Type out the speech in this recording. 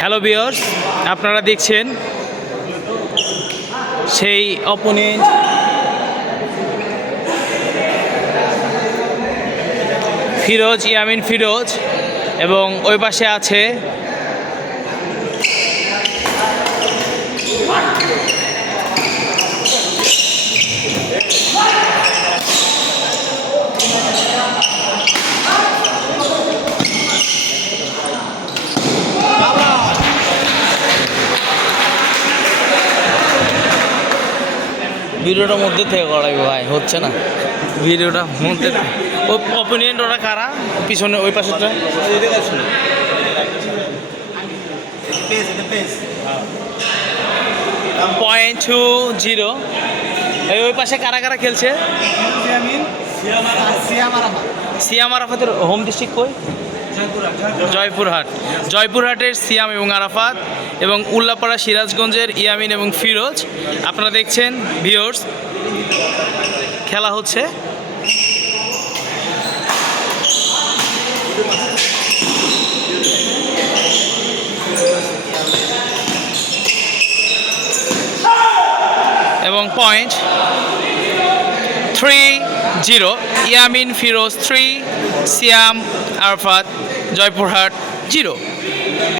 Hello বিয়র্স আপনারা দেখছেন সেই অপোনেন্ট ফিরোজ ইয়ামিন ফিরোজ এবং ওই পাশে আছে ভিডিওটা মধ্যে থেকে করাইবে ভাই হচ্ছে না? ভিডিওটা মধ্যে ওই অপোনেন্ট ওরা কারা? পিছনে ওই পাশেটা পয়েন্ট টু জিরো এই ওই পাশে কারা কারা খেলছে? সিয়াম আরাফাতের হোম ডিস্ট্রিক্ট কই? জয়পুরহাট। জয়পুরহাটের সিয়াম এবং আরাফাত। এবং উল্লাপাড়া সিরাজগঞ্জের ইয়ামিন এবং ফিরোজ, আপনারা দেখছেন ভিওর্স খেলা হচ্ছে। এবং point three zero Yamin Firoz three Siam Arafat, Joypurhat zero